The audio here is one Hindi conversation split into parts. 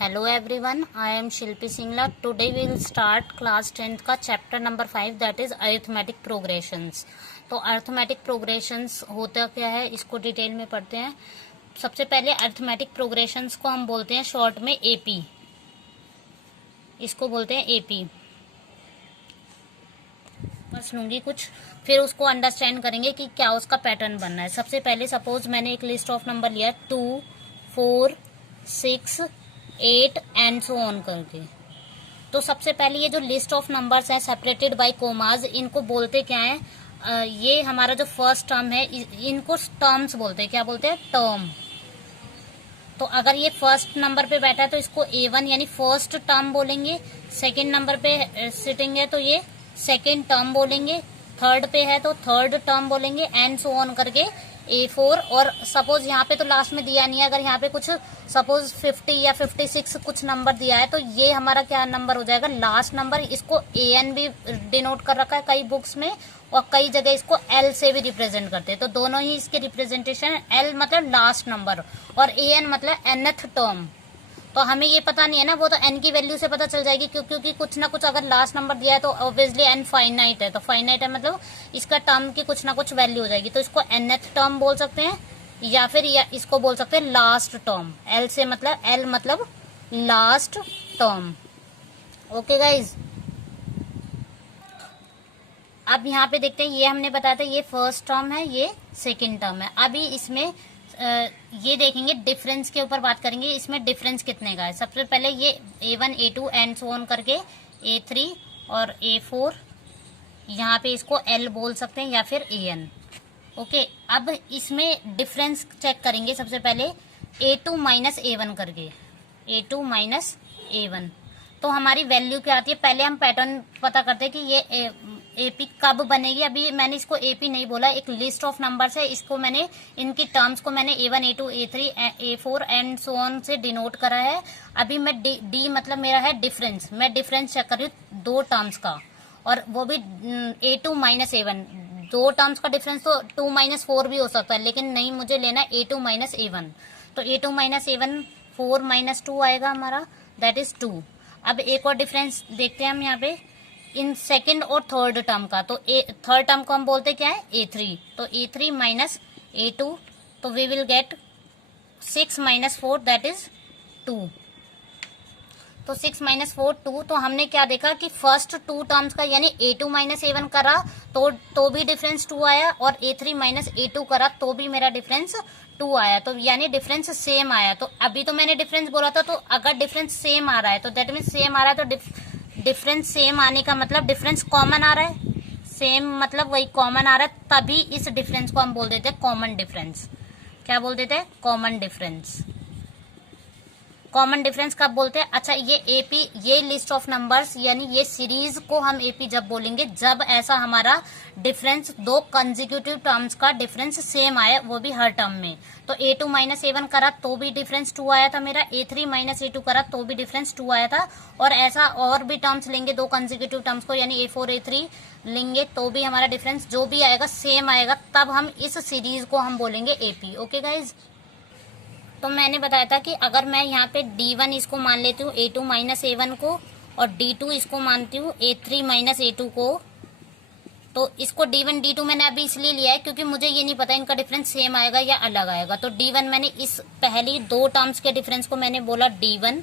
Hello everyone, I am Shilpi Singla. Today we will start class 10th का chapter number 5 that is arithmetic progressions. तो अरिथमेटिक प्रोग्रेशंस होता क्या है, इसको डिटेल में पढ़ते हैं। सबसे पहले अरिथमेटिक प्रोग्रेशंस को हम बोलते हैं शॉर्ट में एपी, इसको बोलते हैं एपी। बस लूंगी कुछ, फिर उसको अंडरस्टैंड करेंगे कि क्या उसका पैटर्न बनना है। सबसे पहले सपोज मैंने एक लिस्ट ऑफ नंबर लिया 2, 4, 6, 8 एंड सो ऑन करके। तो सबसे पहले ये जो लिस्ट ऑफ नंबर्स हैं सेपरेटेड बाय कोमाज, इनको बोलते क्या है? ये हमारा जो फर्स्ट टर्म है इनको टर्म्स बोलते हैं। क्या बोलते हैं? टर्म। तो अगर ये फर्स्ट नंबर पे बैठा है तो इसको A1 यानी फर्स्ट टर्म बोलेंगे। सेकंड नंबर पे सिटिंग है तो ये सेकंड टर्म बोलेंगे। थर्ड पे है तो थर्ड टर्म बोलेंगे एंड सो ऑन करके A4। और सपोज यहाँ पे तो लास्ट में दिया नहीं है, अगर यहाँ पे कुछ सपोज 50 या 56 कुछ नंबर दिया है तो ये हमारा क्या नंबर हो जाएगा? Last number. इसको AN भी डिनोट कर रखा है कई बुक्स में, और कई जगह इसको L से भी रिप्रेजेंट करते हैं। तो दोनों ही इसके रिप्रेजेंटेशन, L मतलब लास्ट नंबर और AN मतलब nth टर्म। तो हमें ये पता नहीं है ना, वो तो n की वैल्यू से पता चल जाएगी, क्योंकि कुछ ना कुछ अगर लास्ट नंबर दिया है तो ऑब्वियसली n फाइनाइट है। तो फाइनाइट है मतलब इसका टर्म की कुछ ना कुछ वैल्यू हो जाएगी। तो इसको nth टर्म बोल सकते हैं या फिर इसको बोल सकते हैं लास्ट टर्म। L से मतलब L मतलब लास्ट टर्म। ओके गाइज, अब यहाँ पे देखते हैं, ये हमने बताया था ये फर्स्ट टर्म है, ये सेकंड टर्म है। अभी इसमें ये देखेंगे, डिफरेंस के ऊपर बात करेंगे। इसमें डिफरेंस कितने का है? सबसे पहले ये A1, A2 and so on करके A3 और A4, यहाँ पे इसको L बोल सकते हैं या फिर AN। ओके, अब इसमें डिफरेंस चेक करेंगे। सबसे पहले A2 माइनस A1 करके, A2 माइनस A1, तो हमारी वैल्यू क्या आती है? पहले हम पैटर्न पता करते हैं कि ये एपी कब बनेगी। अभी मैंने इसको एपी नहीं बोला, एक लिस्ट ऑफ नंबर्स है, इसको मैंने इनकी टर्म्स को मैंने A1, A2, A3, A4 and so on से डिनोट करा है। अभी मैं डी मतलब मेरा है डिफरेंस। मैं डिफरेंस चेक कर रही हूँ दो टर्म्स का, और वो भी A2 माइनस A1। दो टर्म्स का डिफरेंस तो 2 माइनस 4 भी हो सकता है, लेकिन नहीं, मुझे लेना है A2 माइनस A1। तो A2 माइनस A1 4 माइनस 2 आएगा हमारा, दैट इज 2। अब एक और डिफरेंस देखते हैं हम यहाँ पे इन सेकंड और थर्ड टर्म का। तो थर्ड टर्म को हम बोलते क्या है? A3। तो A3 माइनस A2, तो we will get 6 minus 4 that is 2। तो 6 माइनस 4 2। तो हमने क्या देखा कि फर्स्ट टू टर्म्स का यानी A2 माइनस A1 करा तो भी डिफरेंस 2 आया, और A3 माइनस A2 करा तो भी मेरा डिफरेंस 2 आया। तो यानी डिफरेंस सेम आया। तो अभी तो मैंने डिफरेंस बोला था, तो अगर डिफरेंस सेम आ रहा है तो दैट मीन सेम आ रहा है। तो डिफरेंस सेम आने का मतलब डिफरेंस कॉमन आ रहा है। सेम मतलब वही कॉमन आ रहा है, तभी इस डिफरेंस को हम बोल देते हैं कॉमन डिफरेंस। क्या बोल देते हैं? Common difference. कॉमन डिफरेंस कब बोलते हैं? अच्छा, ये एपी, ये लिस्ट ऑफ नंबर्स यानी ये सीरीज को हम एपी जब बोलेंगे जब ऐसा हमारा डिफरेंस दो कंसेक्यूटिव टर्म्स का डिफरेंस सेम आया, वो भी हर टर्म में। तो A2 माइनस A1 करा तो भी डिफरेंस 2 आया था मेरा, A3 माइनस A2 करा तो भी डिफरेंस 2 आया था। और ऐसा और भी टर्म्स लेंगे दो कंसेक्यूटिव टर्म्स को, यानी A4 A3 लेंगे तो भी हमारा डिफरेंस जो भी आएगा सेम आएगा, तब हम इस सीरीज को हम बोलेंगे एपी। ओके गाइज, तो मैंने बताया था कि अगर मैं यहाँ पे D1 इसको मान लेती हूँ A2 माइनस A1 को, और D2 इसको मानती हूँ A3 माइनस A2 को, तो इसको D1 D2 मैंने अभी इसलिए लिया है क्योंकि मुझे ये नहीं पता इनका डिफरेंस सेम आएगा या अलग आएगा। तो D1 मैंने इस पहली दो टर्म्स के डिफरेंस को मैंने बोला D1,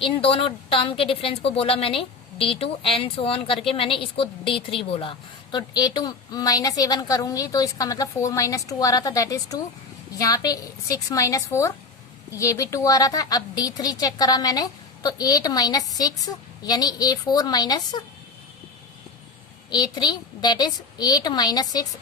इन दोनों टर्म के डिफरेंस को बोला मैंने D2 एंड सो ऑन करके मैंने इसको D3 बोला। तो A2 माइनस A1 करूंगी तो इसका मतलब 4 माइनस 2 आ रहा था, दैट इज 2। यहाँ पे 6 माइनस 4, ये भी 2 आ रहा था। अब D3 चेक करा मैंने तो 8 माइनस 6 यानी A4 minus A3 that is 8 minus 6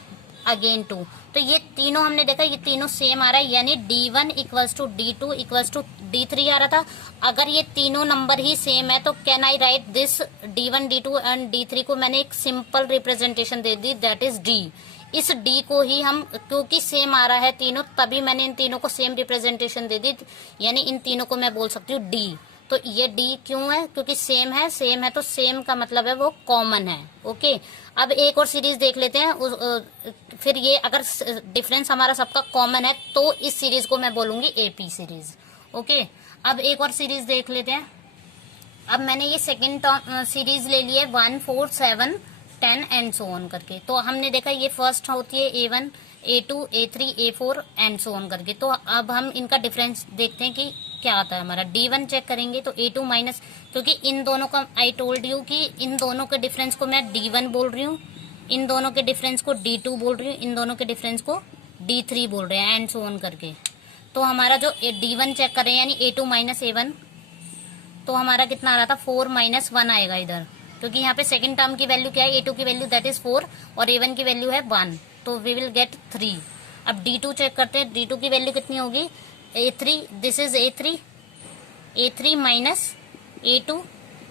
again 2। तो ये तीनों हमने देखा, ये तीनों सेम आ रहा है, यानी D1 equals to D2 equals to D3 आ रहा था। अगर ये तीनों नंबर ही सेम है तो can I right this D1 D2 and D3 को मैंने एक simple representation they the, that is D। इस D को ही हम, क्योंकि सेम आ रहा है तीनों, तभी मैंने इन तीनों को सेम रिप्रेजेंटेशन दे दी, यानी इन तीनों को मैं बोल सकती हूँ D। तो ये D क्यों है? क्योंकि सेम है, सेम है तो सेम का मतलब है वो कॉमन है। ओके, अब एक और सीरीज देख लेते हैं। फिर ये अगर डिफरेंस हमारा सबका कॉमन है तो इस सीरीज को मैं बोलूंगी एपी सीरीज। ओके, अब एक और सीरीज देख लेते हैं। अब मैंने ये सेकंड सीरीज ले ली है 1 4 7 10 एंड सो ऑन करके। तो हमने देखा ये फर्स्ट होती है A1 A2 A3 A4 and so on करके। तो अब हम इनका डिफरेंस देखते हैं कि क्या आता है हमारा। D1 चेक करेंगे तो A2 माइनस, क्योंकि इन दोनों का आई टोल्ड यू कि इन दोनों के डिफरेंस को मैं D1 बोल रही हूँ, इन दोनों के डिफरेंस को D2 बोल रही हूँ, इन दोनों के डिफरेंस को D3 बोल रहे हैं एंड सो ऑन करके। तो हमारा जो D1 चेक कर रहे हैं यानी A2 माइनस A1, तो हमारा कितना आ रहा था 4 माइनस 1 आएगा इधर, क्योंकि यहाँ पे सेकंड टर्म की वैल्यू क्या है, A2 की वैल्यू दैट इज 4 और A1 की वैल्यू है 1, तो वी विल गेट 3। अब D2 चेक करते हैं, D2 की वैल्यू कितनी होगी, A3 this is A3 minus A2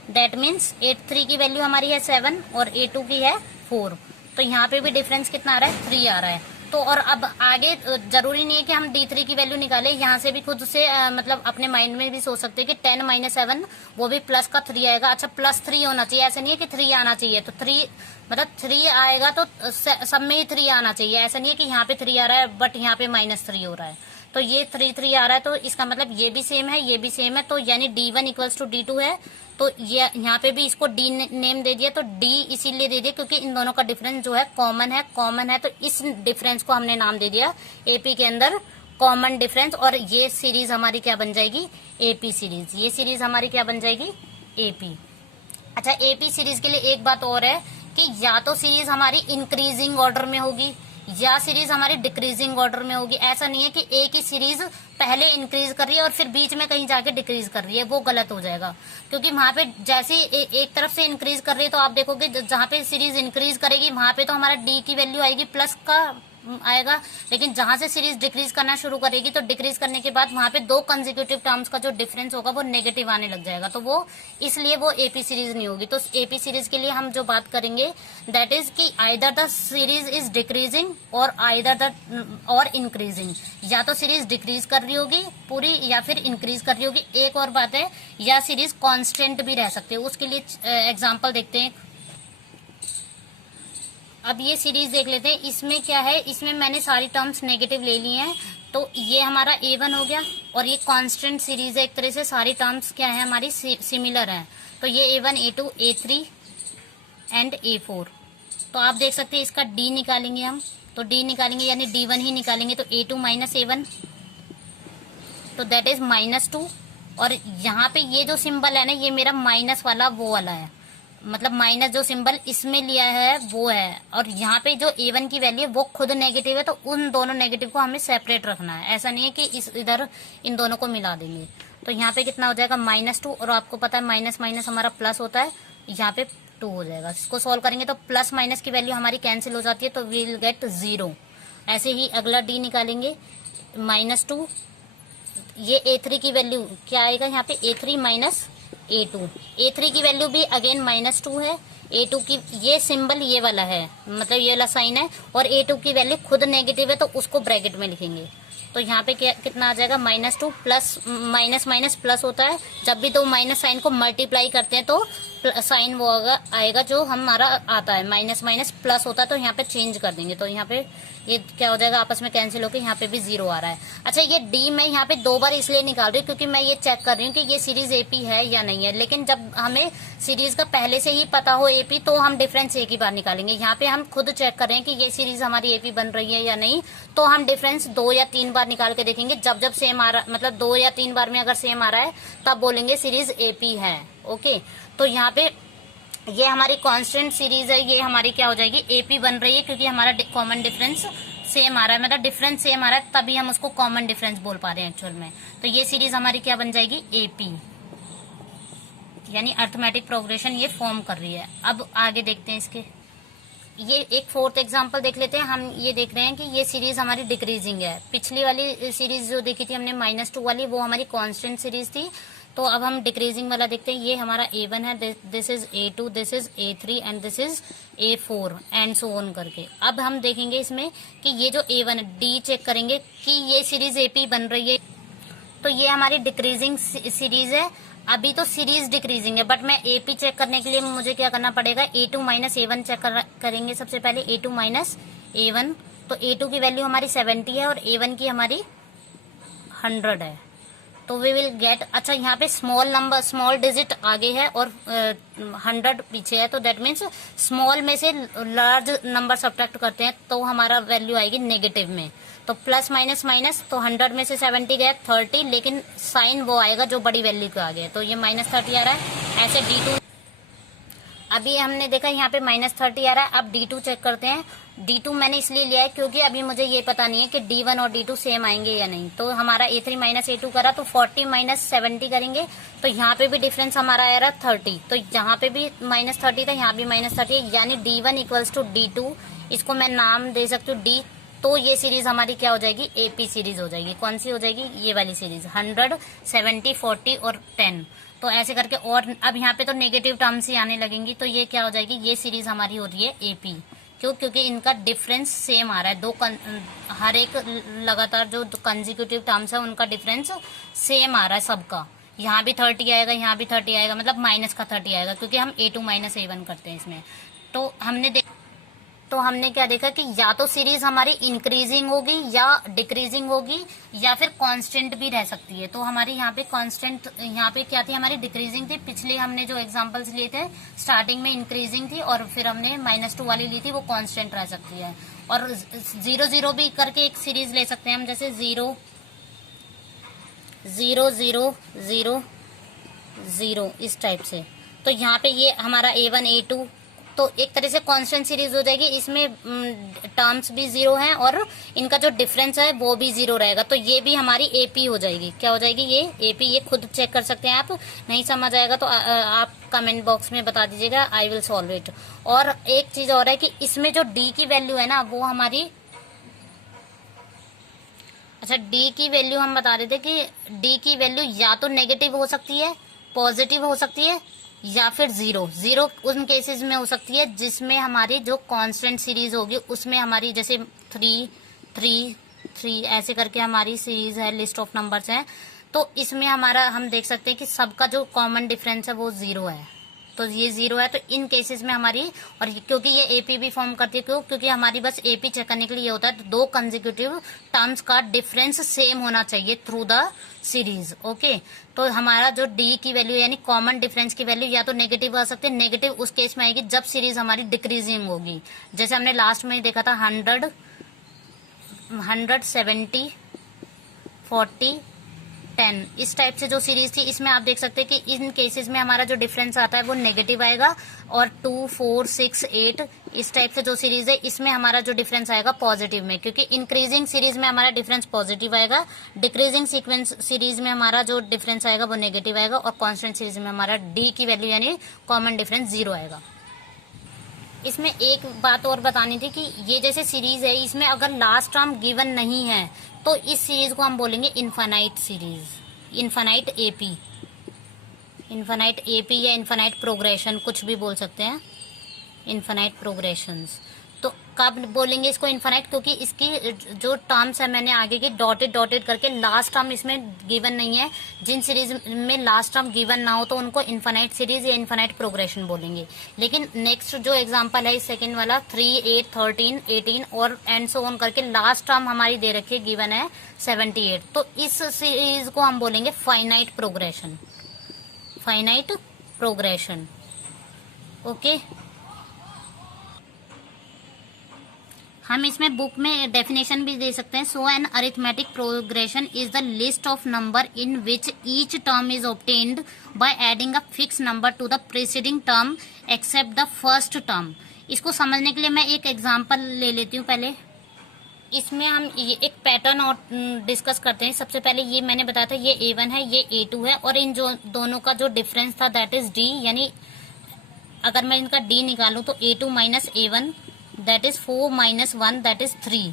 that means A3 की वैल्यू हमारी है 7 और A2 की है 4। तो यहाँ पे भी डिफरेंस कितना आ रहा है, 3 आ रहा है। तो और अब आगे जरूरी नहीं है कि हम D3 की वैल्यू निकालें, यहाँ से भी खुद से मतलब अपने माइंड में भी सोच सकते हैं कि 10 माइनस 7 वो भी प्लस का 3 आएगा। अच्छा प्लस 3 होना चाहिए, ऐसा नहीं है कि 3 आना चाहिए। तो 3 मतलब 3 आएगा तो सब में ही 3 आना चाहिए, ऐसा नहीं है कि यहाँ पे 3 आ रहा है बट यहाँ पे -3 हो रहा है। तो ये 3 आ रहा है, तो इसका मतलब ये भी सेम है ये भी सेम है, तो यानी D1 इक्वल्स टू D2 है। तो ये यहाँ पे भी इसको D नेम दे दिया, तो D इसीलिए दे दिया क्योंकि इन दोनों का डिफरेंस जो है कॉमन है, तो इस डिफरेंस को हमने नाम दे दिया AP के अंदर कॉमन डिफरेंस। और ये सीरीज हमारी क्या बन जाएगी, AP सीरीज। ये सीरीज हमारी क्या बन जाएगी, AP। अच्छा AP सीरीज के लिए एक बात और है कि या तो सीरीज हमारी इंक्रीजिंग ऑर्डर में होगी या सीरीज हमारी डिक्रीजिंग ऑर्डर में होगी। ऐसा नहीं है कि एक ही सीरीज पहले इंक्रीज कर रही है और फिर बीच में कहीं जाके डिक्रीज कर रही है, वो गलत हो जाएगा। क्योंकि वहां पे जैसे एक तरफ से इंक्रीज कर रही है तो आप देखोगे जहां पे सीरीज इंक्रीज करेगी वहां पे तो हमारा D की वैल्यू आएगी प्लस का आएगा, लेकिन जहां से सीरीज डिक्रीज करना शुरू करेगी तो डिक्रीज करने के बाद वहां पे 2 कंसेक्यूटिव टर्म्स का जो डिफरेंस होगा वो नेगेटिव आने लग जाएगा, तो वो इसलिए वो AP सीरीज नहीं होगी। तो AP सीरीज के लिए हम जो बात करेंगे दैट इज कि either the series is decreasing और और इंक्रीजिंग, या तो सीरीज डिक्रीज कर रही होगी पूरी या फिर इंक्रीज कर रही होगी। एक और बात है, या सीरीज कांस्टेंट भी रह सकती है। उसके लिए एग्जांपल देखते हैं। अब ये सीरीज देख लेते हैं, इसमें क्या है, इसमें मैंने सारी टर्म्स नेगेटिव ले ली हैं, तो ये हमारा A1 हो गया और ये कांस्टेंट सीरीज है एक तरह से, सारी टर्म्स क्या है हमारी सिमिलर हैं। तो ये A1 A2 A3 and A4। तो आप देख सकते हैं इसका D निकालेंगे हम, तो D निकालेंगे यानी D1 ही निकालेंगे, तो A2 माइनस A1 तो दैट इज -2। और यहाँ पे ये जो सिंबल है ना, ये मेरा माइनस वाला वो वाला है, मतलब माइनस जो सिंबल इसमें लिया है वो है। और यहाँ पे जो A1 की वैल्यू है वो खुद नेगेटिव है, तो उन दोनों नेगेटिव को हमें सेपरेट रखना है। ऐसा नहीं है कि इधर इन दोनों को मिला देंगे। तो यहाँ पे कितना हो जाएगा -2, और आपको पता है माइनस माइनस हमारा प्लस होता है, यहाँ पे 2 हो जाएगा। इसको सॉल्व करेंगे तो प्लस माइनस की वैल्यू हमारी कैंसिल हो जाती है, तो वी विल गेट 0। ऐसे ही अगला D निकालेंगे -2, ये A3 की वैल्यू क्या आएगा यहाँ पे, A3 माइनस A2। A3 की वैल्यू भी अगेन -2 है, A2 की ये सिंबल ये वाला है, मतलब ये वाला साइन है, और A2 की वैल्यू खुद नेगेटिव है तो उसको ब्रैकेट में लिखेंगे। तो यहाँ पे कितना आ जाएगा, -2 प्लस माइनस माइनस प्लस होता है, जब भी दो माइनस साइन को मल्टीप्लाई करते हैं तो साइन वो आएगा जो हमारा आता है, माइनस माइनस प्लस होता है, तो यहाँ पे चेंज कर देंगे। तो यहाँ पे ये क्या हो जाएगा, आपस में कैंसिल होकर यहाँ पे भी 0 आ रहा है। अच्छा ये D मैं यहाँ पे 2 बार इसलिए निकाल रही हूँ क्योंकि मैं ये चेक कर रही हूँ कि ये सीरीज AP है या नहीं है। लेकिन जब हमें सीरीज का पहले से ही पता हो AP, तो हम डिफरेंस एक ही बार निकालेंगे। यहाँ पे हम खुद चेक कर रहे हैं कि ये सीरीज हमारी AP बन रही है या नहीं, तो हम डिफरेंस 2 या 3 बार निकाल के देखेंगे। जब सेम आ रहा, मतलब 2 या 3 बार में अगर सेम आ रहा है तब बोलेंगे सीरीज AP है। ओके, तो यहाँ पे ये हमारी कांस्टेंट सीरीज है, ये हमारी क्या हो जाएगी, AP बन रही है, क्योंकि हमारा कॉमन डिफरेंस सेम आ रहा है, मतलब डिफरेंस सेम आ रहा है, तभी हम उसको कॉमन डिफरेंस बोल पा रहे हैं एक्चुअल में। तो ये सीरीज हमारी क्या बन जाएगी, AP, यानी अर्थमेटिक प्रोग्रेशन ये फॉर्म कर रही है। अब आगे देखते हैं इसके, ये एक 4th एग्जांपल देख लेते हैं। हम ये देख रहे हैं कि ये सीरीज हमारी डिक्रीजिंग है। पिछली वाली सीरीज जो देखी थी हमने -2 वाली, वो हमारी कांस्टेंट सीरीज थी। तो अब हम डिक्रीजिंग वाला देखते हैं। ये हमारा A1 है, this is A2, this is A3 and this is A4 and so on करके। अब हम देखेंगे इसमें कि ये जो A1 है, D चेक करेंगे कि ये सीरीज AP बन रही है, तो ये हमारी डिक्रीजिंग सीरीज है। अभी तो सीरीज डिक्रीजिंग है, बट मैं AP चेक करने के लिए मुझे क्या करना पड़ेगा, A2 माइनस A1 चेक करेंगे सबसे पहले। A2 माइनस A1, तो A2 की वैल्यू हमारी 70 है और A1 की हमारी 100 है। तो वी विल गेट, अच्छा यहाँ पे स्मॉल नंबर, स्मॉल डिजिट आगे है और 100 पीछे है, तो दैट मीन्स स्मॉल में से लार्ज नंबर सब्ट्रैक्ट करते हैं तो हमारा वैल्यू आएगी नेगेटिव में। तो प्लस माइनस माइनस, तो 100 में से 70 गया 30, लेकिन साइन वो आएगा जो बड़ी वैल्यू का आ गया, तो ये -30 आ रहा है। ऐसे D2, अभी हमने देखा यहाँ पे -30 आ रहा है। अब D2 चेक करते हैं। D2 मैंने इसलिए लिया है क्योंकि अभी मुझे ये पता नहीं है कि D1 और D2 सेम आएंगे या नहीं। तो हमारा A3 -A2 करा तो 40 - 70 करेंगे, तो यहाँ पे भी डिफरेंस हमारा आ रहा 30, तो यहाँ पे भी -30 था, यहाँ भी -30, यानी D1 = D2, इसको मैं नाम दे सकती हूँ D। तो ये सीरीज हमारी क्या हो जाएगी, AP सीरीज हो जाएगी। कौन सी हो जाएगी, ये वाली सीरीज, 100, 70, 40 और 10। तो ऐसे करके, और अब यहाँ पे तो नेगेटिव टर्म्स ही आने लगेंगी, तो ये क्या हो जाएगी, ये सीरीज हमारी हो रही है AP। क्यों, क्योंकि इनका डिफरेंस सेम आ रहा है, हर एक लगातार जो कंसेक्यूटिव टर्म्स है उनका डिफरेंस सेम आ रहा है सबका। यहाँ भी 30 आएगा, यहाँ भी 30 आएगा, मतलब माइनस का 30 आएगा, क्योंकि हम A2 - A1 करते हैं इसमें। तो हमने क्या देखा कि या तो सीरीज हमारी इंक्रीजिंग होगी या डिक्रीजिंग होगी, या फिर कांस्टेंट भी रह सकती है। तो हमारी यहाँ पे कांस्टेंट, यहाँ पे क्या थी, हमारी डिक्रीजिंग थी। पिछले हमने जो एग्जांपल्स लिए थे स्टार्टिंग में इंक्रीजिंग थी, और फिर हमने -2 वाली ली थी, वो कांस्टेंट रह सकती है। और 0 0 भी करके एक सीरीज ले सकते हैं हम, जैसे 0 0 0 0 0 इस टाइप से। तो यहाँ पे ये हमारा A1 A2, तो एक तरह से कांस्टेंट सीरीज हो जाएगी। इसमें टर्म्स भी 0 हैं और इनका जो डिफरेंस है वो भी 0 रहेगा, तो ये भी हमारी AP हो जाएगी। क्या हो जाएगी, ये AP। ये खुद चेक कर सकते हैं आप, नहीं समझ आएगा तो आप कमेंट बॉक्स में बता दीजिएगा, आई विल सॉल्व इट। और एक चीज और है कि इसमें जो D की वैल्यू है ना, वो हमारी, अच्छा D की वैल्यू हम बता रहे थे कि D की वैल्यू या तो नेगेटिव हो सकती है, पॉजिटिव हो सकती है, या फिर 0 उन केसेस में हो सकती है जिसमें हमारी जो कांस्टेंट सीरीज होगी उसमें हमारी, जैसे 3 3 3 ऐसे करके हमारी सीरीज है, लिस्ट ऑफ नंबर्स है। तो इसमें हमारा, हम देख सकते हैं कि सबका जो कॉमन डिफरेंस है वो 0 है, तो ये 0 है। तो इन केसेस में हमारी, और क्योंकि ये AP भी फॉर्म करती है, क्यों, क्योंकि हमारी बस AP चेक करने के लिए ये होता है, तो 2 कंसेक्यूटिव टर्म्स का डिफरेंस सेम होना चाहिए थ्रू द सीरीज। ओके, तो हमारा जो D की वैल्यू यानी कॉमन डिफरेंस की वैल्यू या तो नेगेटिव आ सकते हैं। नेगेटिव उस केस में आएगी जब सीरीज हमारी डिक्रीजिंग होगी, जैसे हमने लास्ट में देखा था 100 70 40 10, इस टाइप से जो सीरीज थी, इसमें आप देख सकते हैं कि इन केसेस में हमारा जो डिफरेंस आता है वो नेगेटिव आएगा। और 2 4 6 8 इस टाइप से जो सीरीज है, इसमें हमारा जो डिफरेंस आएगा पॉजिटिव में, क्योंकि इंक्रीजिंग सीरीज में हमारा डिफरेंस पॉजिटिव आएगा, डिक्रीजिंग सीक्वेंस सीरीज में हमारा जो डिफरेंस आएगा वो नेगेटिव आएगा, और कांस्टेंट सीरीज में हमारा D की वैल्यू यानी कॉमन डिफरेंस 0 आएगा। इसमें एक बात और बतानी थी कि ये जैसे सीरीज है, इसमें अगर लास्ट टर्म गिवन नहीं है तो इस सीरीज को हम बोलेंगे infinite series, infinite AP, infinite AP या इनफाइनाइट प्रोग्रेशन, कुछ भी बोल सकते हैं, इनफाइनाइट प्रोग्रेशंस। तो कब बोलेंगे इसको इनफाइनाइट, क्योंकि इसकी जो टर्म्स है मैंने आगे की डॉटेड करके, लास्ट टर्म इसमें गिवन नहीं है। जिन सीरीज में लास्ट टर्म गिवन ना हो तो उनको इनफाइनाइट सीरीज या इनफाइनाइट प्रोग्रेशन बोलेंगे। लेकिन नेक्स्ट जो एग्जांपल है इस सेकंड वाला 3 8 13 18 और एंड सो ऑन करके लास्ट टर्म हमारी दे रखी है, गिवन है 78, तो इस सीरीज को हम बोलेंगे finite progression, finite progression. Okay, हम इसमें बुक में डेफिनेशन भी दे सकते हैं। So an arithmetic progression is the list of number in which each term is obtained by adding a fix number to the preceding term except the first term. इसको समझने के लिए मैं एक एग्जांपल ले लेती हूँ पहले। इसमें हम ये एक पैटर्न और डिस्कस करते हैं। सबसे पहले ये मैंने बताया था, ये A1 है, ये A2 है, और इन जो दोनों का जो डिफरेंस था दैट इज D, यानी अगर मैं इनका D निकालूं तो A2 - A1 that is 4 - 1 that is 3।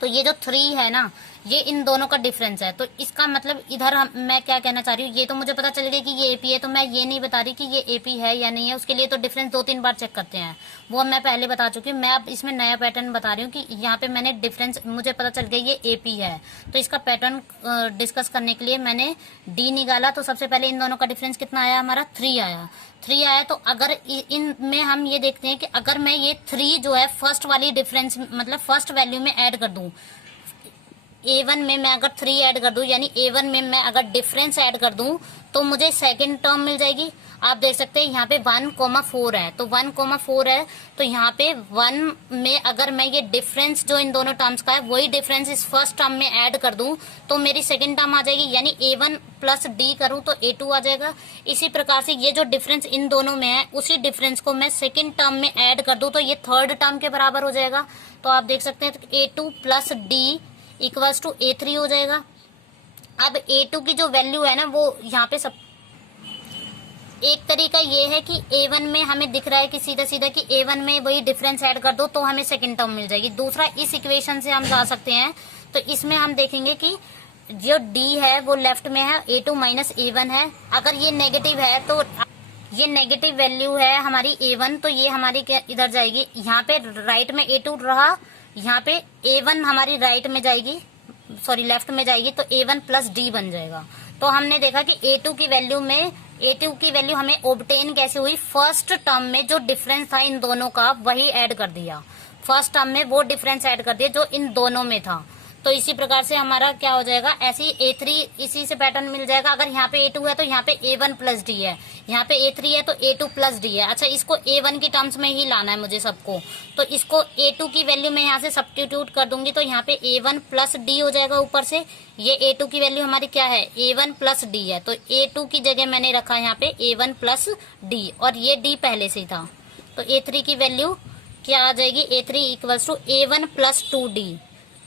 तो ये जो 3 है ना, ये इन दोनों का डिफरेंस है। तो इसका मतलब इधर मैं क्या कहना चाह रही हूँ, ये तो मुझे पता चल गया कि ये AP है, तो मैं ये नहीं बता रही कि ये AP है या नहीं है। उसके लिए तो डिफरेंस 2-3 बार चेक करते हैं, वो मैं पहले बता चुकी हूँ। मैं अब इसमें नया पैटर्न बता रही हूँ कि यहाँ पे मैंने डिफरेंस, मुझे पता चल गया ये AP है, तो इसका पैटर्न डिस्कस करने के लिए मैंने D निकाला। तो सबसे पहले इन दोनों का डिफरेंस कितना आया, हमारा 3 आया। तो अगर इनमें हम ये देखते हैं कि अगर मैं ये 3 जो है फर्स्ट वाली डिफरेंस, मतलब फर्स्ट वैल्यू में ऐड कर दूं, A1 में मैं अगर 3 ऐड कर दूं, यानी A1 में मैं अगर डिफरेंस ऐड कर दूं तो मुझे सेकंड टर्म मिल जाएगी। आप देख सकते हैं यहाँ पे 1,4 है, तो 1,4 है, तो यहाँ पे 1 में अगर मैं ये डिफरेंस जो इन दोनों टर्म्स का है वही डिफरेंस इस फर्स्ट टर्म में ऐड कर दूं तो मेरी सेकंड टर्म आ जाएगी, यानी A1 प्लस D करूं तो A2 आ जाएगा। इसी प्रकार से ये जो डिफरेंस इन दोनों में है उसी डिफरेंस को मैं सेकंड टर्म में ऐड कर दूं तो ये थर्ड टर्म के बराबर हो जाएगा। तो आप देख सकते हैं A2 plus D equals to A3 हो जाएगा। अब A2 की जो वैल्यू है ना वो यहाँ पे सब एक तरीका ये है कि A1 में हमें दिख रहा है कि सीधा सीधा कि A1 में वही डिफरेंस ऐड कर दो तो हमें सेकंड टर्म मिल जाएगी। दूसरा, इस इक्वेशन से हम जा सकते हैं, तो इसमें हम देखेंगे कि जो D है वो लेफ्ट में है, A2 माइनस A1 है। अगर ये नेगेटिव है तो ये नेगेटिव वैल्यू है हमारी A1, तो ये हमारी इधर जाएगी, यहाँ पे राइट में A2 रहा, यहाँ पे A1 हमारी राइट में जाएगी, सॉरी लेफ्ट में जाएगी, तो A1 प्लस D बन जाएगा। तो हमने देखा कि A2 की वैल्यू हमें ऑब्टेन कैसे हुई, फर्स्ट टर्म में जो डिफरेंस था इन दोनों का वही ऐड कर दिया, फर्स्ट टर्म में वो डिफरेंस ऐड कर दिया जो इन दोनों में था। तो इसी प्रकार से हमारा क्या हो जाएगा, ऐसे ही A3 इसी से पैटर्न मिल जाएगा। अगर यहाँ पे A2 है तो यहाँ पे A1 प्लस D है, यहाँ पे A3 है तो A2 प्लस D है। अच्छा, इसको A1 की टर्म्स में ही लाना है मुझे सबको, तो इसको A2 की वैल्यू में यहाँ से सब्स्टिट्यूट कर दूंगी तो यहाँ पे A1 प्लस D हो जाएगा ऊपर से। ये A2 की वैल्यू हमारी क्या है, A1 प्लस D है, तो A2 की जगह मैंने रखा यहाँ पे A1 प्लस D, और ये D पहले से ही था। तो A3 की वैल्यू क्या आ जाएगी, A3 equals to A1 plus 2D।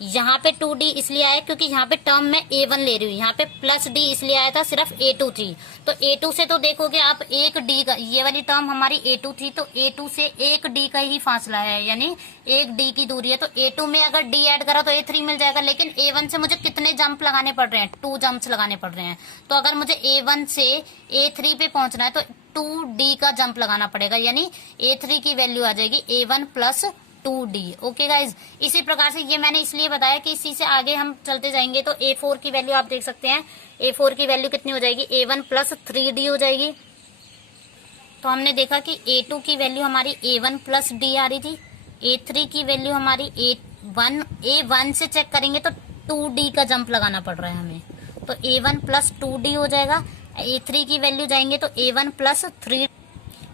यहाँ पे 2D इसलिए आया क्योंकि यहाँ पे टर्म में A1 ले रही हूँ, यहाँ पे प्लस D इसलिए आया था, सिर्फ A2 थी। तो A2 से तो देखोगे आप एक D का, ये वाली टर्म हमारी A2 थी, तो A2 से एक D का ही फासला है, यानी एक D की दूरी है। तो A2 में अगर D ऐड करा तो A3 मिल जाएगा, लेकिन A1 से मुझे कितने जंप लगाने पड़ रहे हैं, 2 जंप्स लगाने पड़ रहे हैं। तो अगर मुझे A1 से A3 पे पहुंचना है तो 2D का जंप लगाना पड़ेगा, यानी A3 की वैल्यू आ जाएगी A1 plus 2D। Okay guys, इसी प्रकार से ये मैंने इसलिए बताया कि इसी से आगे हम चलते जाएंगे। तो A4 की वैल्यू आप देख सकते हैं, A4 की वैल्यू कितनी हो जाएगी, A1 प्लस 3D हो जाएगी। तो हमने देखा कि A2 की वैल्यू हमारी A1 प्लस D आ रही थी, A3 की वैल्यू हमारी A1 से चेक करेंगे तो 2D का जंप लगाना पड़ रहा है हमें, तो A1 प्लस 2D हो जाएगा। A3 की वैल्यू जाएंगे तो A1 प्लस 3,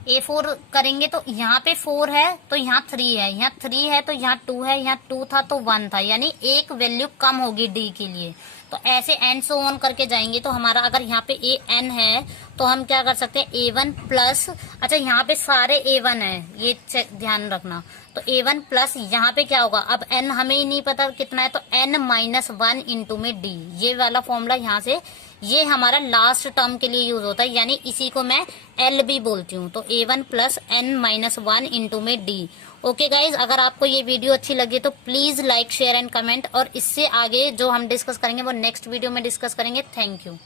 A4 करेंगे तो यहाँ पे 4 है तो यहाँ 3 है, यहाँ 3 है तो यहाँ 2 है, यहाँ 2 था तो 1 था, यानी एक वैल्यू कम होगी D के लिए। तो ऐसे एंड सो ऑन करके जाएंगे। तो हमारा अगर यहाँ पे AN है तो हम क्या कर सकते हैं, A1 प्लस, अच्छा यहाँ पे सारे A1 है, ये ध्यान रखना। तो A1 प्लस यहाँ पे क्या होगा, अब N हमें ही नहीं पता कितना है, तो N माइनस 1 इंटू में D, ये वाला फॉर्मूला यहाँ से, ये हमारा लास्ट टर्म के लिए यूज होता है, यानी इसी को मैं L भी बोलती हूँ। तो A1 plus N minus 1 into में D। ओके गाइज, अगर आपको ये वीडियो अच्छी लगी तो please like share and comment, और इससे आगे जो हम डिस्कस करेंगे वो नेक्स्ट वीडियो में डिस्कस करेंगे। Thank you.